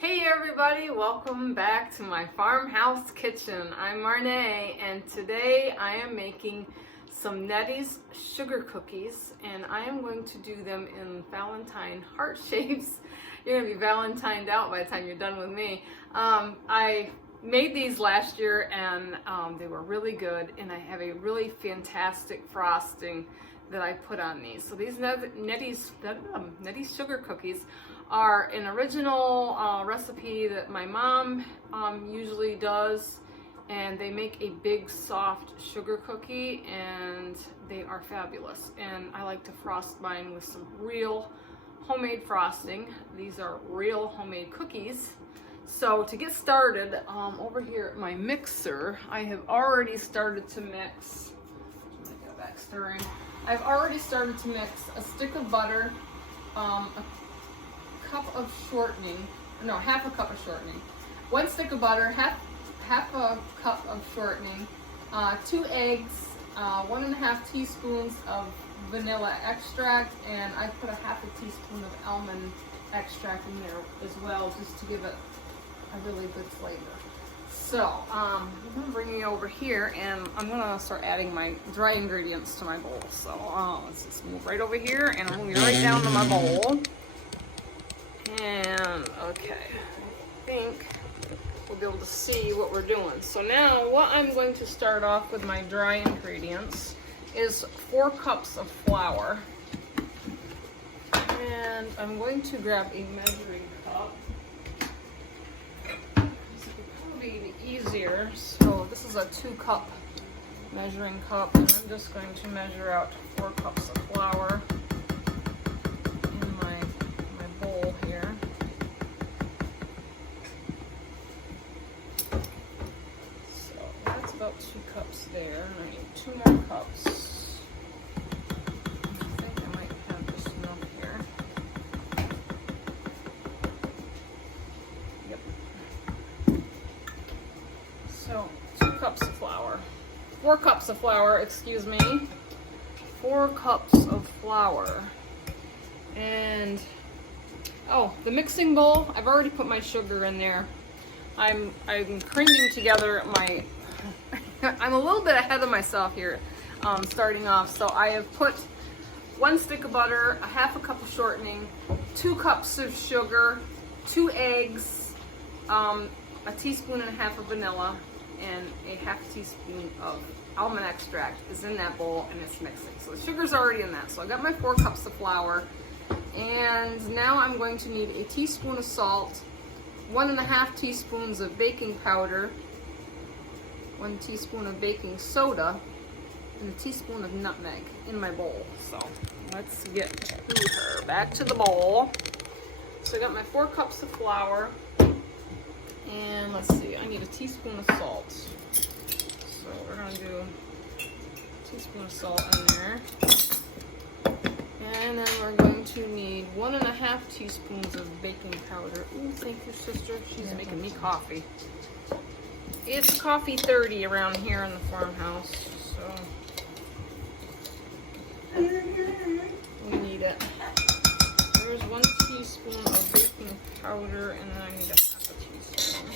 Hey everybody, welcome back to my farmhouse kitchen. I'm Marnay and today I am making some Nettie's sugar cookies and I am going to do them in Valentine heart shapes. You're going to be Valentined out by the time you're done with me. I made these last year and they were really good, and I have a really fantastic frosting that I put on these. So these Nettie's sugar cookies are an original recipe that my mom usually does, and they make a big soft sugar cookie and they are fabulous. And I like to frost mine with some real homemade frosting. These are real homemade cookies. So to get started, over here at my mixer, I have already started to mix. Let me go back stirring. I've already started to mix a stick of butter, a cup of shortening, no, half a cup of shortening, 1 stick of butter, half a cup of shortening, 2 eggs, 1.5 teaspoons of vanilla extract, and I put a half a teaspoon of almond extract in there as well, just to give it a really good flavor. So I'm going to bring you over here and I'm going to start adding my dry ingredients to my bowl. So let's just move right over here and I'm moving right down to my bowl. And okay, I think we'll be able to see what we're doing. So now what I'm going to start off with my dry ingredients is 4 cups of flour. And I'm going to grab a measuring cup. Be easier. So this is a 2-cup measuring cup, and I'm just going to measure out 4 cups of flour in my bowl here. So that's about 2 cups there, and I need 2 more cups. I think I might have just enough here. Yep. So 2 cups of flour, 4 cups of flour, excuse me, 4 cups of flour. And oh, the mixing bowl, I've already put my sugar in there. I'm cringing together my, I'm a little bit ahead of myself here, starting off. So I have put 1 stick of butter, a half a cup of shortening, 2 cups of sugar, 2 eggs, a teaspoon and a half of vanilla, and a half teaspoon of almond extract is in that bowl, and it's mixing. So the sugar's already in that. So I got my 4 cups of flour, and now I'm going to need a teaspoon of salt, 1.5 teaspoons of baking powder, 1 teaspoon of baking soda, and a teaspoon of nutmeg in my bowl. So let's get to her. Back to the bowl. So I got my 4 cups of flour. And let's see, I need a teaspoon of salt. So we're going to do a teaspoon of salt in there. And then we're going to need 1.5 teaspoons of baking powder. Ooh, thank you, sister. She's making me coffee. It's coffee 30 around here in the farmhouse, so we need it. There's 1 teaspoon of baking powder, and then I need a half a teaspoon.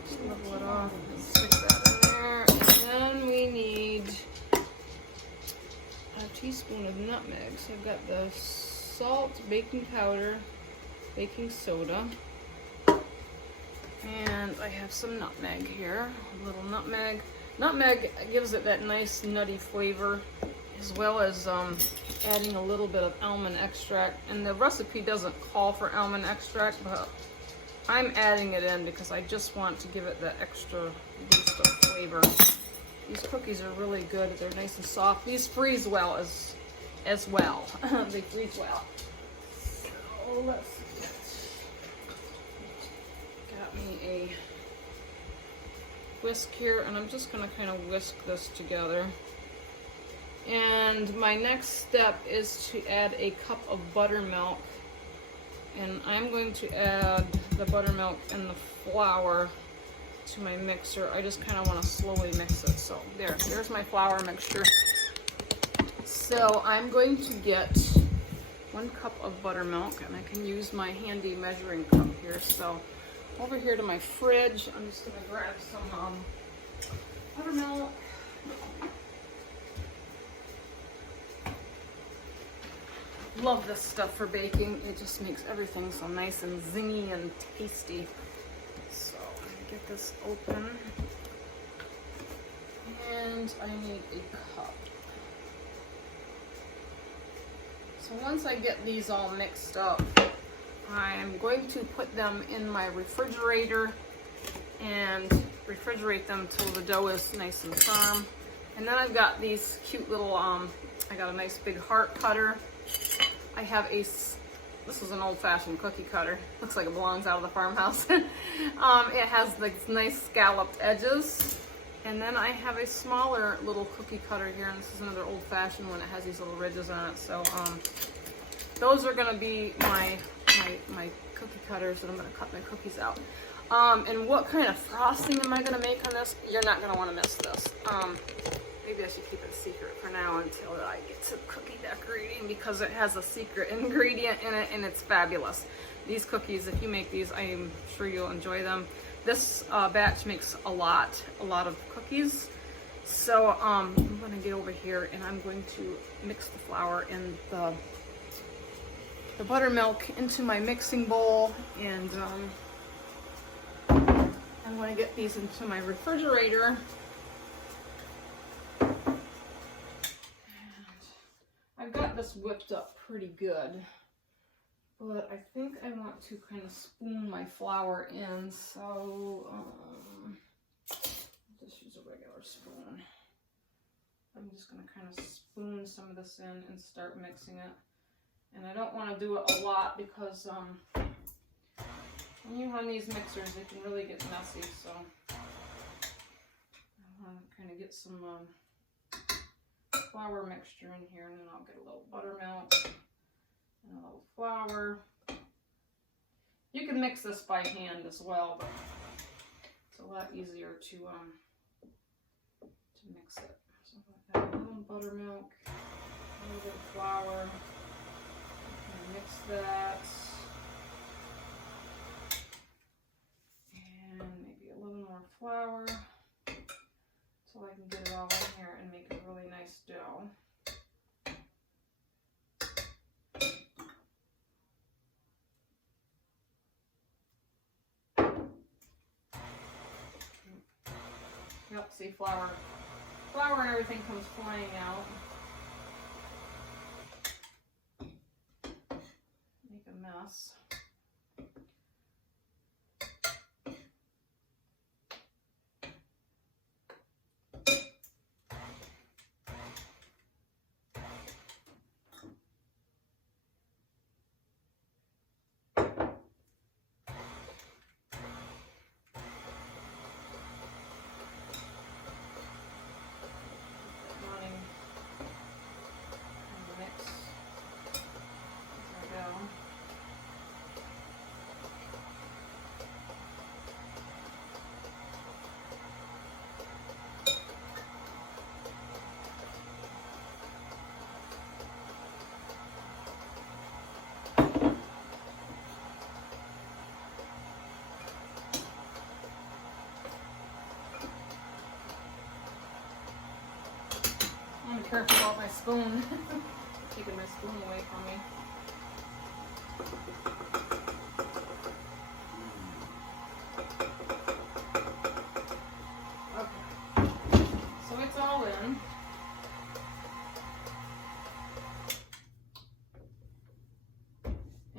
Let's level it off and stick that in there. And then we need a teaspoon of nutmeg. So I've got the salt, baking powder, baking soda, and I have some nutmeg here, a little nutmeg. Nutmeg gives it that nice nutty flavor, as well as adding a little bit of almond extract. And the recipe doesn't call for almond extract, but I'm adding it in because I just want to give it the extra boost of flavor. These cookies are really good. They're nice and soft. These freeze well as well. They freeze well. So let's got me a whisk here, and I'm just going to kind of whisk this together. And my next step is to add a cup of buttermilk, and I'm going to add the buttermilk and the flour to my mixer. I just kind of want to slowly mix it. So there's my flour mixture. So I'm going to get 1 cup of buttermilk, and I can use my handy measuring cup here. So over here to my fridge, I'm just gonna grab some buttermilk. Love this stuff for baking. It just makes everything so nice and zingy and tasty. So I'm gonna get this open. And I need a cup. So once I get these all mixed up, I'm going to put them in my refrigerator and refrigerate them till the dough is nice and firm. And then I've got these cute little, I got a nice big heart cutter. I have this is an old-fashioned cookie cutter. Looks like it belongs out of the farmhouse. It has like nice scalloped edges. And then I have a smaller little cookie cutter here, and this is another old-fashioned one. It has these little ridges on it. So those are gonna be my cookie cutters that I'm gonna cut my cookies out. And what kind of frosting am I gonna make on this? You're not gonna wanna miss this. Maybe I should keep it a secret for now until I get to cookie decorating, because it has a secret ingredient in it and it's fabulous. These cookies, if you make these, I am sure you'll enjoy them. This batch makes a lot of cookies. So I'm gonna get over here and I'm going to mix the flour and the buttermilk into my mixing bowl, and I'm going to get these into my refrigerator. And I've got this whipped up pretty good, but I think I want to kind of spoon my flour in, so I'll just use a regular spoon. I'm just going to kind of spoon some of this in and start mixing it. And I don't want to do it a lot, because when you run these mixers, they can really get messy. So I want to kind of get some flour mixture in here, and then I'll get a little buttermilk and a little flour. You can mix this by hand as well, but it's a lot easier to mix it. So I've got a little buttermilk, a little bit of flour. Mix that, and maybe a little more flour, so I can get it all in here and make a really nice dough. Yep, see, flour and everything comes flying out. Mess. I'm careful about my spoon. Taking my spoon away from me. Okay, so it's all in.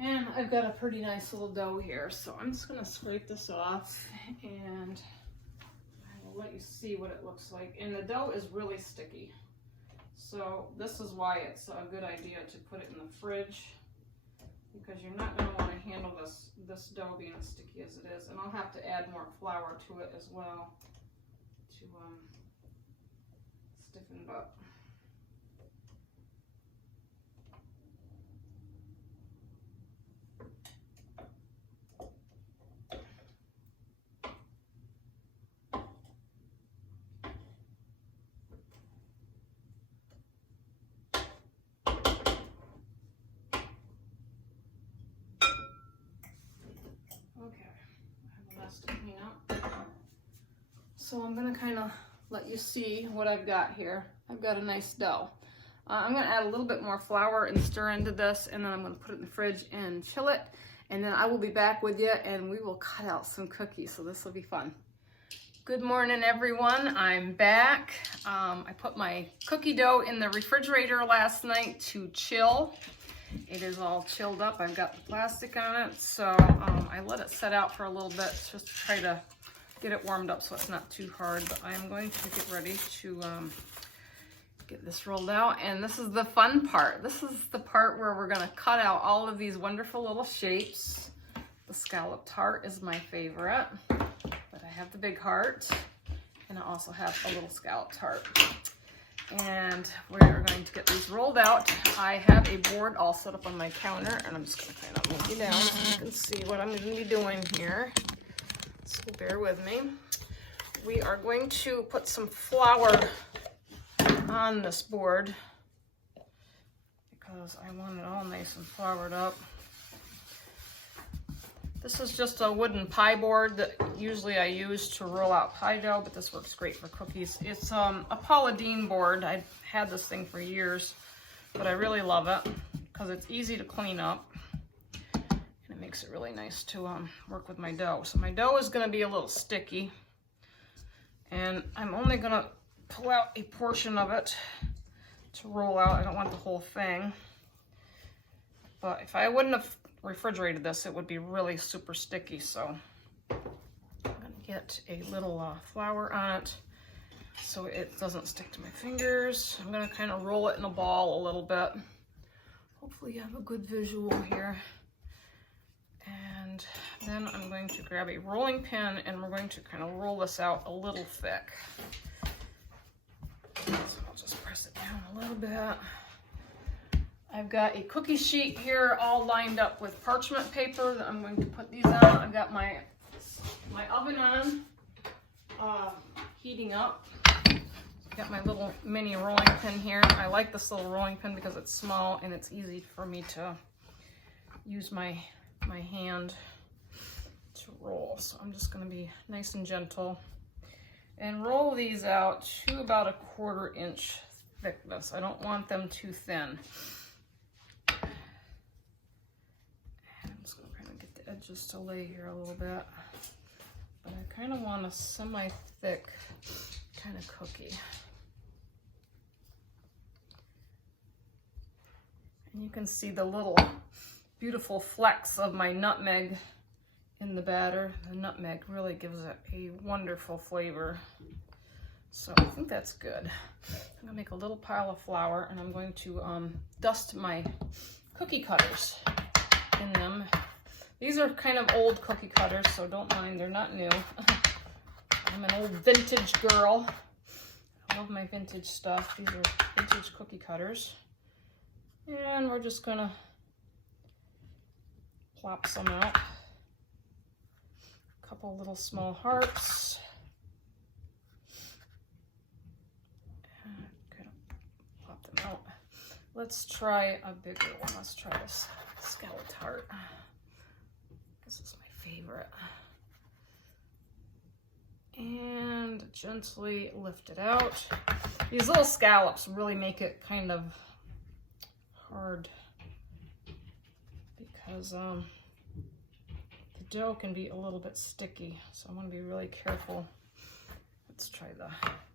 And I've got a pretty nice little dough here, so I'm just going to scrape this off and I will let you see what it looks like. And the dough is really sticky. So this is why it's a good idea to put it in the fridge, because you're not going to want to handle this dough being as sticky as it is. And I'll have to add more flour to it as well to stiffen it up. So I'm gonna kind of let you see what I've got here. I've got a nice dough. I'm gonna add a little bit more flour and stir into this, and then I'm gonna put it in the fridge and chill it. And then I will be back with you and we will cut out some cookies. So this will be fun. Good morning, everyone. I'm back. I put my cookie dough in the refrigerator last night to chill. It is all chilled up. I've got the plastic on it. So I let it set out for a little bit just to try to get it warmed up so it's not too hard. But I'm going to get ready to get this rolled out. And this is the fun part. This is the part where we're gonna cut out all of these wonderful little shapes. The scalloped heart is my favorite, but I have the big heart and I also have a little scalloped heart. And we're going to get these rolled out. I have a board all set up on my counter and I'm just gonna kind of move you down so you can see what I'm gonna be doing here. So bear with me. We are going to put some flour on this board because I want it all nice and floured up. This is just a wooden pie board that usually I use to roll out pie dough, but this works great for cookies. It's a Paula Deen board. I've had this thing for years, but I really love it because it's easy to clean up and it makes it really nice to work with my dough. So my dough is going to be a little sticky and I'm only going to pull out a portion of it to roll out. I don't want the whole thing. But if I wouldn't have refrigerated this, it would be really super sticky. So I'm gonna get a little flour on it so it doesn't stick to my fingers. I'm gonna kind of roll it in a ball a little bit. Hopefully you have a good visual here. And then I'm going to grab a rolling pin and we're going to kind of roll this out a little thick. So I'll just press it down a little bit. I've got a cookie sheet here all lined up with parchment paper that I'm going to put these on. I've got my oven on, heating up. I've got my little mini rolling pin here. I like this little rolling pin because it's small and it's easy for me to use my hand to roll. So I'm just going to be nice and gentle and roll these out to about a 1/4 inch thickness. I don't want them too thin. And I'm just gonna kind of get the edges to lay here a little bit. But I kind of want a semi-thick kind of cookie. And you can see the little beautiful flecks of my nutmeg in the batter. The nutmeg really gives it a wonderful flavor. So I think that's good. I'm gonna make a little pile of flour and I'm going to dust my cookie cutters in them. These are kind of old cookie cutters, so don't mind, they're not new. I'm an old vintage girl. I love my vintage stuff. These are vintage cookie cutters. And we're just gonna plop some out. Couple little small hearts. Kind of plop them out. Let's try a bigger one. Let's try this scalloped heart. This is my favorite. And gently lift it out. These little scallops really make it kind of hard because the dough can be a little bit sticky, so I want to be really careful. Let's try the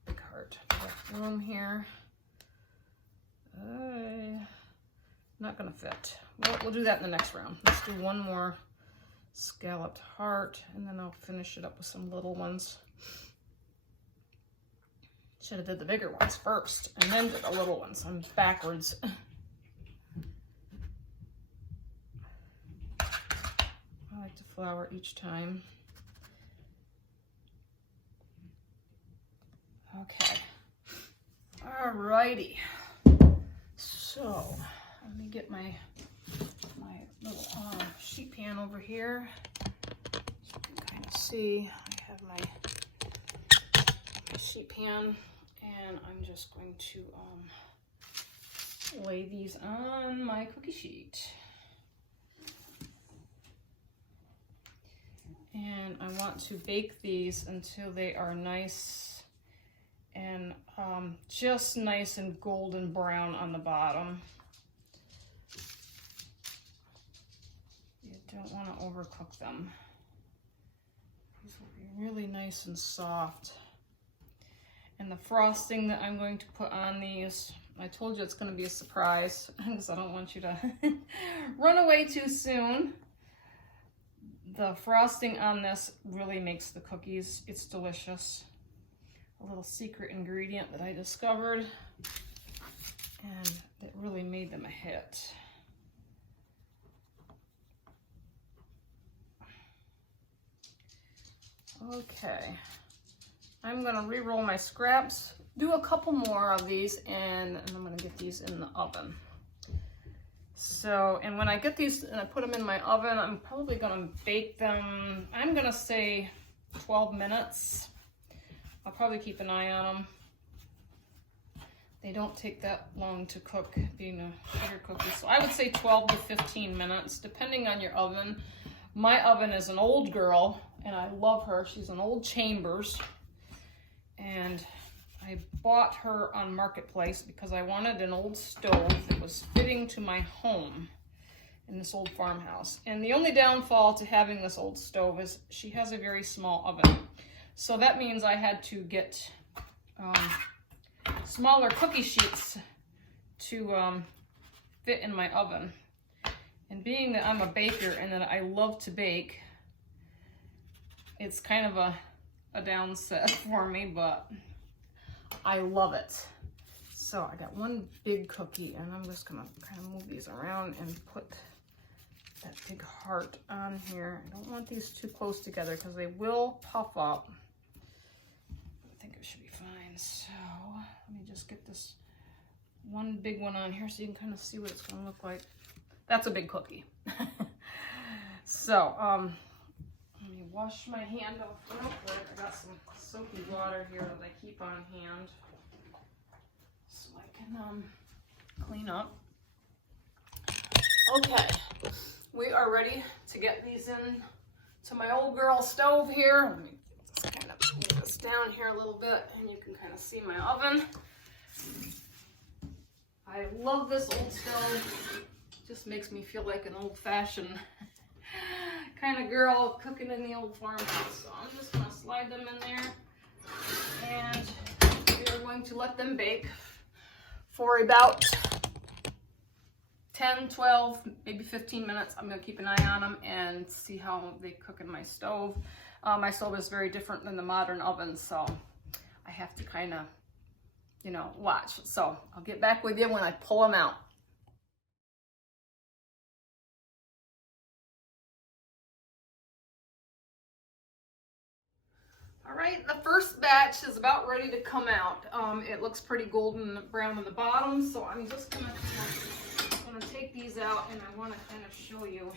big heart. Got room here. Not gonna fit. We'll do that in the next round. Let's do one more scalloped heart, and then I'll finish it up with some little ones. Should have did the bigger ones first, and then did the little ones. I'm backwards. I like to flour each time. Okay. Alrighty. So let me get my little sheet pan over here. So you can kind of see I have my sheet pan, and I'm just going to lay these on my cookie sheet. And I want to bake these until they are nice and just nice and golden brown on the bottom. You don't want to overcook them. These will be really nice and soft. And the frosting that I'm going to put on these, I told you it's going to be a surprise because I don't want you to run away too soon. The frosting on this really makes the cookies, it's delicious. A little secret ingredient that I discovered, and it really made them a hit. Okay, I'm gonna re-roll my scraps, do a couple more of these, and I'm gonna get these in the oven. So, and when I get these and I put them in my oven, I'm probably gonna bake them, I'm gonna say 12 minutes. I'll probably keep an eye on them. They don't take that long to cook, being a sugar cookie. So I would say 12 to 15 minutes, depending on your oven. My oven is an old girl, and I love her. She's an old Chambers. And I bought her on Marketplace because I wanted an old stove that was fitting to my home in this old farmhouse. And the only downfall to having this old stove is she has a very small oven. So that means I had to get smaller cookie sheets to fit in my oven. And being that I'm a baker and that I love to bake, it's kind of a downset for me, but I love it. So I got one big cookie, and I'm just gonna kind of move these around and put that big heart on here. I don't want these too close together because they will puff up. I think it should be fine. So let me just get this one big one on here so you can kind of see what it's gonna look like. That's a big cookie. So let me wash my hand off real quick. I got some soapy water here that I keep on hand so I can clean up. Okay, we are ready to get these in to my old girl stove here. Let me just kind of move this down here a little bit and you can kind of see my oven. I love this old stove. It just makes me feel like an old-fashioned kind of girl cooking in the old farmhouse. So I'm just going to slide them in there, and we are going to let them bake for about 10, 12, maybe 15 minutes. I'm going to keep an eye on them and see how they cook in my stove. My stove is very different than the modern oven, so I have to kind of, you know, watch. So I'll get back with you when I pull them out. All right, the first batch is about ready to come out. It looks pretty golden brown on the bottom, so I'm just gonna take these out, and I want to kind of show you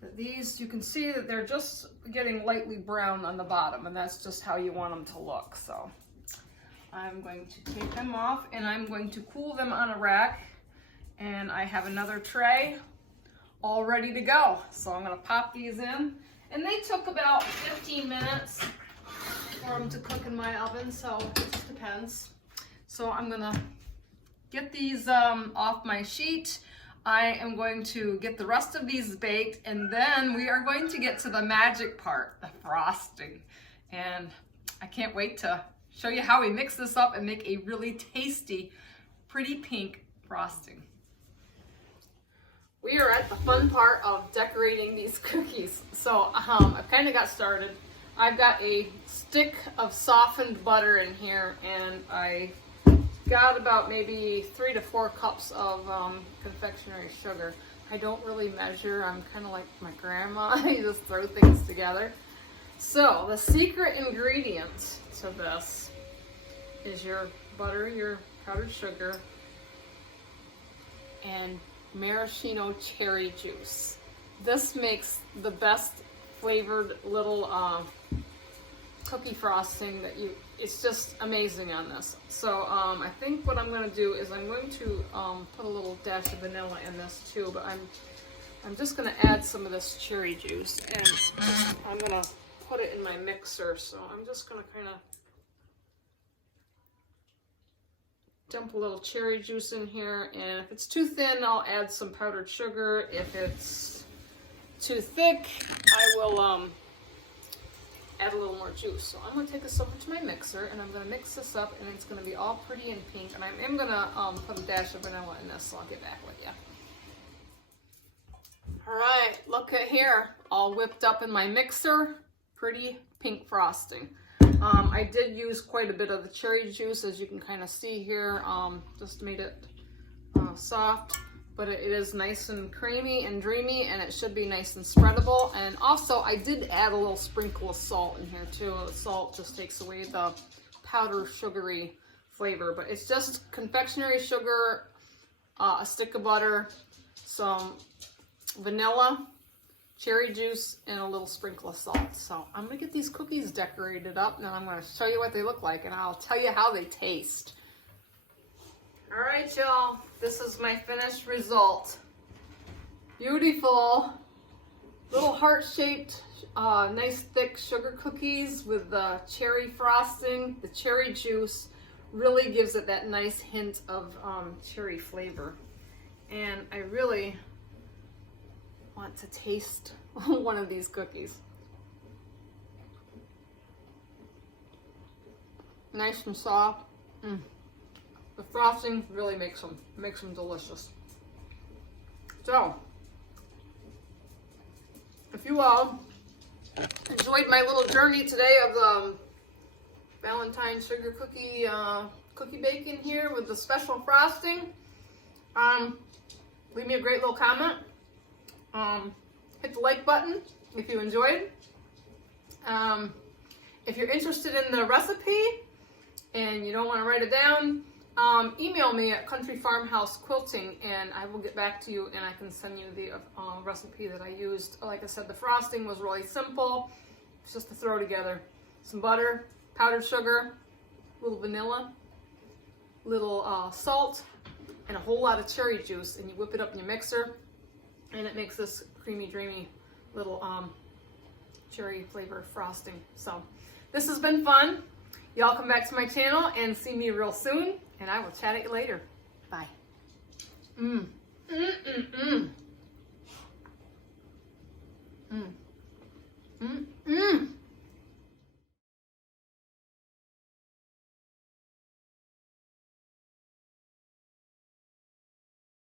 that these, you can see that they're just getting lightly brown on the bottom, and that's just how you want them to look. So I'm going to take them off, and I'm going to cool them on a rack, and I have another tray all ready to go. So I'm going to pop these in. And they took about 15 minutes for them to cook in my oven, so it just depends. So I'm gonna get these off my sheet. I am going to get the rest of these baked, and then we are going to get to the magic part, the frosting. And I can't wait to show you how we mix this up and make a really tasty, pretty pink frosting. We are at the fun part of decorating these cookies. So I've kind of got started. I've got a stick of softened butter in here, and I got about maybe 3 to 4 cups of confectionery sugar. I don't really measure. I'm kind of like my grandma. I just throw things together. So the secret ingredient to this is your butter, your powdered sugar, and maraschino cherry juice. This makes the best flavored little cookie frosting that it's just amazing on this. So I think what I'm going to do is I'm going to put a little dash of vanilla in this too, but I'm just gonna add some of this cherry juice, and I'm gonna put it in my mixer. So I'm just gonna kind of dump a little cherry juice in here, and if it's too thin, I'll add some powdered sugar. If it's too thick, I will add a little more juice. So I'm going to take this over to my mixer, and I'm going to mix this up, and it's going to be all pretty and pink. And I am going to put a dash of vanilla in this, so I'll get back with you. All right, look at here, all whipped up in my mixer, pretty pink frosting. I did use quite a bit of the cherry juice, as you can kind of see here. Just made it soft, but it is nice and creamy and dreamy, and it should be nice and spreadable. And also, I did add a little sprinkle of salt in here too. Salt just takes away the powder sugary flavor, but it's just confectionery sugar, a stick of butter, some vanilla, cherry juice, and a little sprinkle of salt. So I'm gonna get these cookies decorated up, and I'm gonna show you what they look like, and I'll tell you how they taste. All right, y'all, this is my finished result. Beautiful, little heart-shaped, nice thick sugar cookies with the cherry frosting. The cherry juice really gives it that nice hint of cherry flavor. And I really want to taste one of these cookies. Nice and soft. The frosting really makes them delicious. So, if you all enjoyed my little journey today of the Valentines sugar cookie baking here with the special frosting, leave me a great little comment. Hit the like button if you enjoyed. If you're interested in the recipe and you don't want to write it down, email me at Country Farmhouse Quilting, and I will get back to you, and I can send you the recipe that I used. Like I said, the frosting was really simple. It's just to throw together some butter, powdered sugar, a little vanilla, little salt, and a whole lot of cherry juice, and you whip it up in your mixer, and it makes this creamy, dreamy little cherry flavor frosting. So this has been fun. Y'all come back to my channel and see me real soon, and I will chat at you later. Bye. Mmm. Mmm. Mmm. Mmm. Mmm. Mmm.